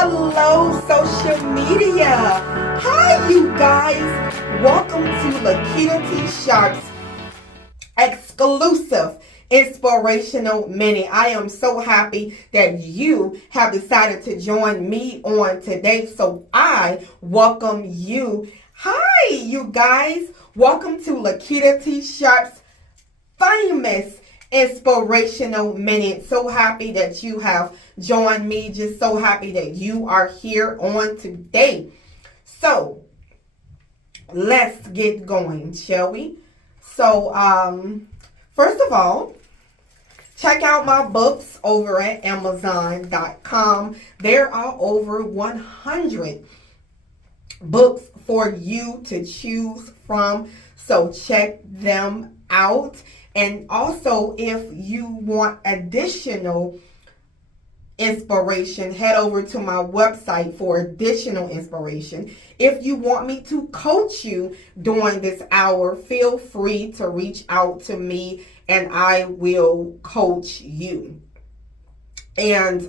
Hello, social media. Hi, you guys. Welcome to Lakitatsharpe's exclusive inspirational minute. I am so happy that you have decided to join me on today. So I welcome you. Hi, you guys. Welcome to Lakitatsharpe's famous inspirational minute. So happy that you have joined me. Just so happy that you are here on today. So let's get going, shall we? So first of all, check out my books over at Amazon.com. There are over 100 books for you to choose from. So check them out. And also, if you want additional inspiration, head over to my website for additional inspiration. If you want me to coach you during this hour, feel free to reach out to me and I will coach you. And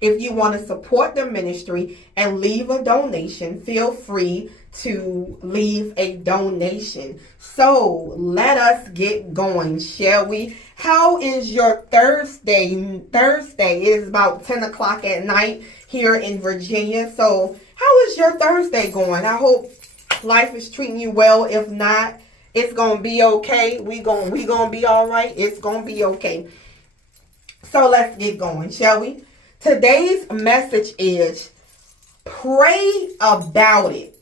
if you want to support the ministry and leave a donation, feel free to leave a donation. So let us get going, shall we? How is your Thursday? Thursday is about 10 o'clock at night here in Virginia. So how is your Thursday going? I hope life is treating you well. If not, it's going to be okay. We gonna be all right. It's going to be okay. So let's get going, shall we? Today's message is pray about it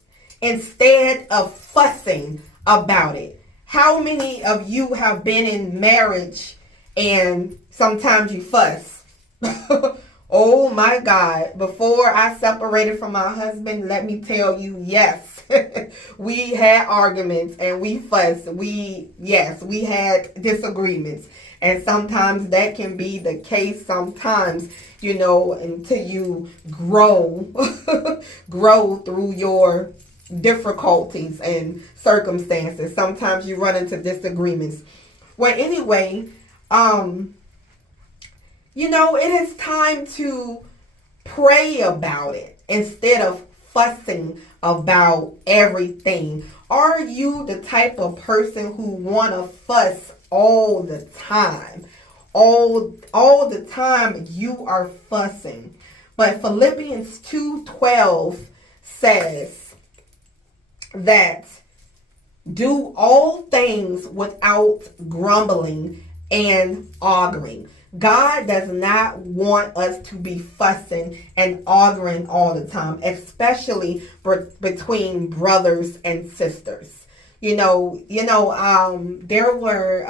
instead of fussing about it. How many of you have been in marriage and sometimes you fuss? Oh my God. Before I separated from my husband, let me tell you, yes, we had arguments and we fussed. We had disagreements. And sometimes that can be the case sometimes, until you grow, grow through your difficulties and circumstances. Sometimes you run into disagreements. Well, anyway, it is time to pray about it instead of fussing about everything. Are you the type of person who want to fuss all the time? All the time you are fussing. But Philippians 2:12 says that do all things without grumbling and arguing. God does not want us to be fussing and arguing all the time, especially between brothers and sisters. There were,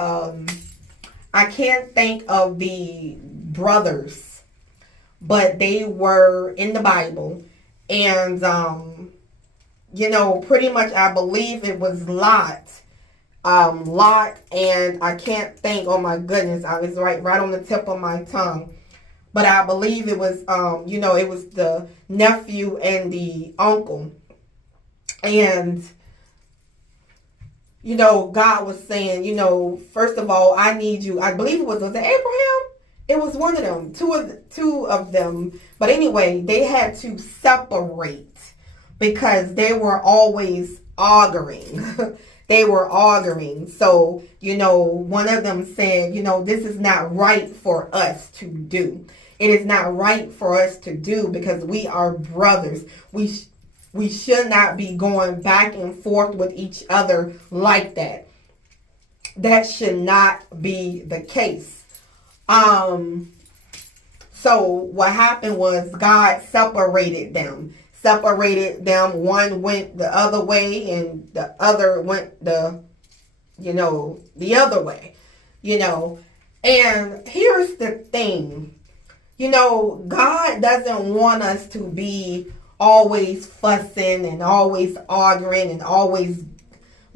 I can't think of the brothers, but they were in the Bible. And, pretty much I believe it was Lot. Lot, and I can't think, oh my goodness, I was right on the tip of my tongue. But I believe it was, it was the nephew and the uncle. And, God was saying, first of all, I need you. I believe it was Abraham? It was one of them, two of them. But anyway, they had to separate because they were always arguing. They were arguing. So, one of them said, this is not right for us to do. It is not right for us to do because we are brothers. We should not be going back and forth with each other like that. That should not be the case. So what happened was God separated them. One went the other way and the other went the other way. And here's the thing. God doesn't want us to be always fussing and always arguing and always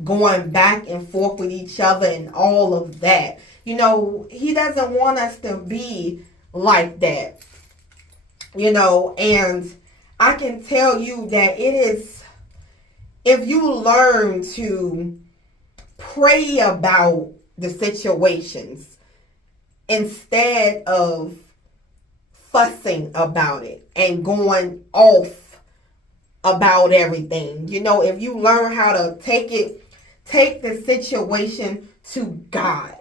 going back and forth with each other and all of that. He doesn't want us to be like that. And I can tell you that it is, if you learn to pray about the situations instead of fussing about it and going off about everything. If you learn how to take the situation to God.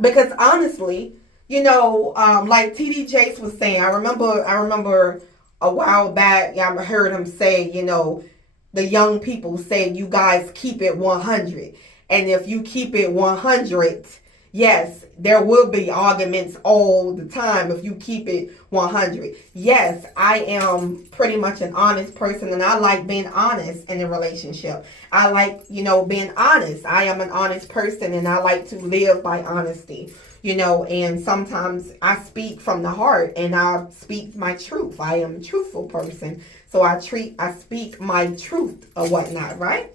Because honestly, like TD Jakes was saying, I remember a while back, I heard him say, the young people say, you guys keep it 100. And if you keep it 100, yes, there will be arguments all the time if you keep it 100. Yes, I am pretty much an honest person, and I like being honest in a relationship. I like, being honest. I am an honest person, and I like to live by honesty. And sometimes I speak from the heart and I speak my truth. I am a truthful person. So I speak my truth or whatnot, right?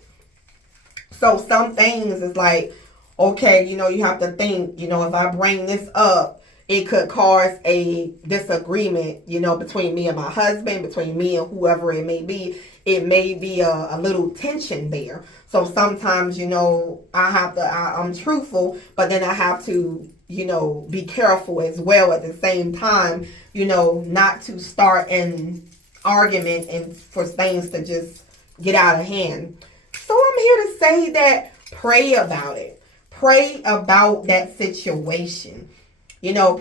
So some things is like, okay, you have to think, if I bring this up, it could cause a disagreement, between me and my husband, between me and whoever it may be. It may be a little tension there. So sometimes, I'm truthful, but then I have to, be careful as well at the same time, not to start an argument and for things to just get out of hand. So I'm here to say that pray about it. Pray about that situation.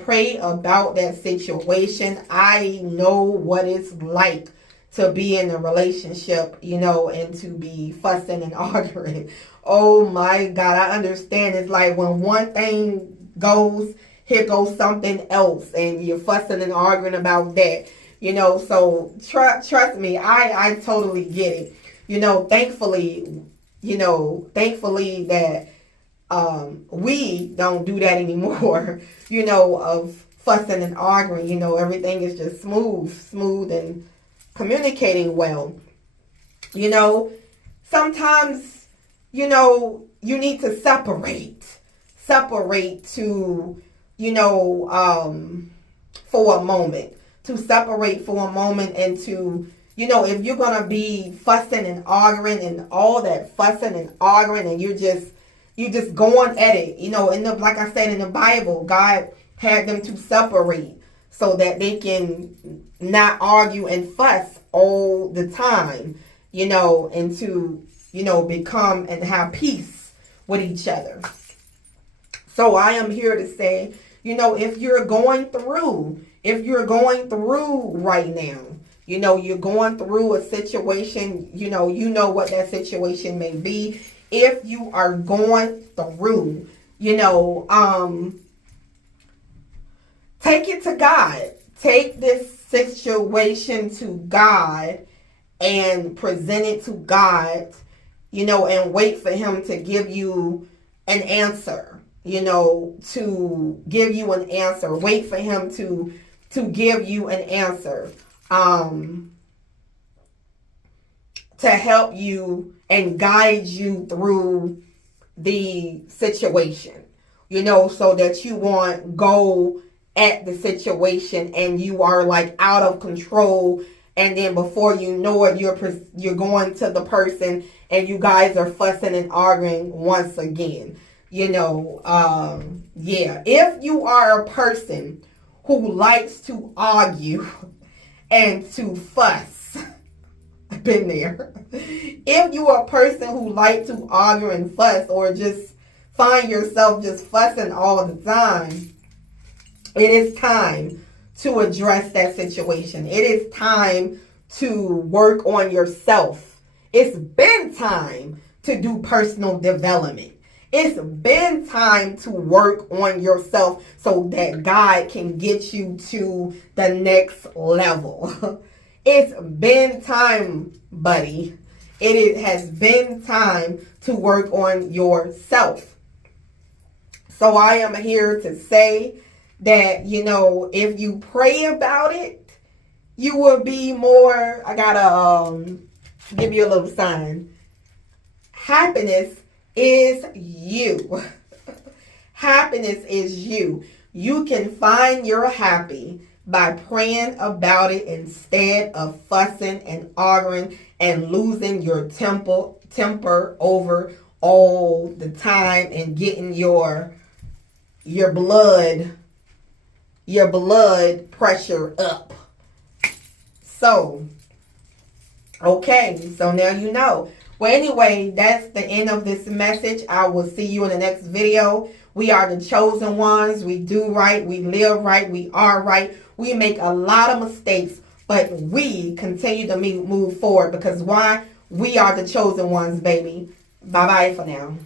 Pray about that situation. I know what it's like to be in a relationship, and to be fussing and arguing. Oh my God, I understand. It's like when one thing goes, here goes something else, and you're fussing and arguing about that. So trust me, I totally get it. Thankfully that we don't do that anymore, of fussing and arguing. Everything is just smooth and communicating well. Sometimes, you need to separate to, for a moment, and to, if you're going to be fussing and arguing and all that fussing and arguing and you're just going at it, like I said in the Bible, God had them to separate so that they can not argue and fuss all the time, and to, become and have peace with each other. So I am here to say, if you're going through right now, you're going through a situation, you know what that situation may be. If you are going through, take it to God. Take this situation to God and present it to God, and wait for him to give you an answer, to give you an answer. Wait for him to give you an answer, to help you and guide you through the situation, so that you won't go at the situation and you are like out of control, and then before you know it, you're going to the person and you guys are fussing and arguing once again. If you are a person who likes to argue and to fuss, I've been there. If you are a person who likes to argue and fuss, or just find yourself just fussing all the time, it is time to address that situation. It is time to work on yourself. It's been time to do personal development. It's been time to work on yourself so that God can get you to the next level. It's been time, buddy. It has been time to work on yourself. So I am here to say that, if you pray about it, you will be more, I gotta give you a little sign. Happiness is you. Happiness is you. You can find your happy by praying about it instead of fussing and arguing and losing your temper over all the time and getting your blood, your blood pressure up. So, okay, so now you know. Well, anyway, that's the end of this message. I will see you in the next video. We are the chosen ones. We do right. We live right. We are right. We make a lot of mistakes, but we continue to move forward because why? We are the chosen ones, baby. Bye-bye for now.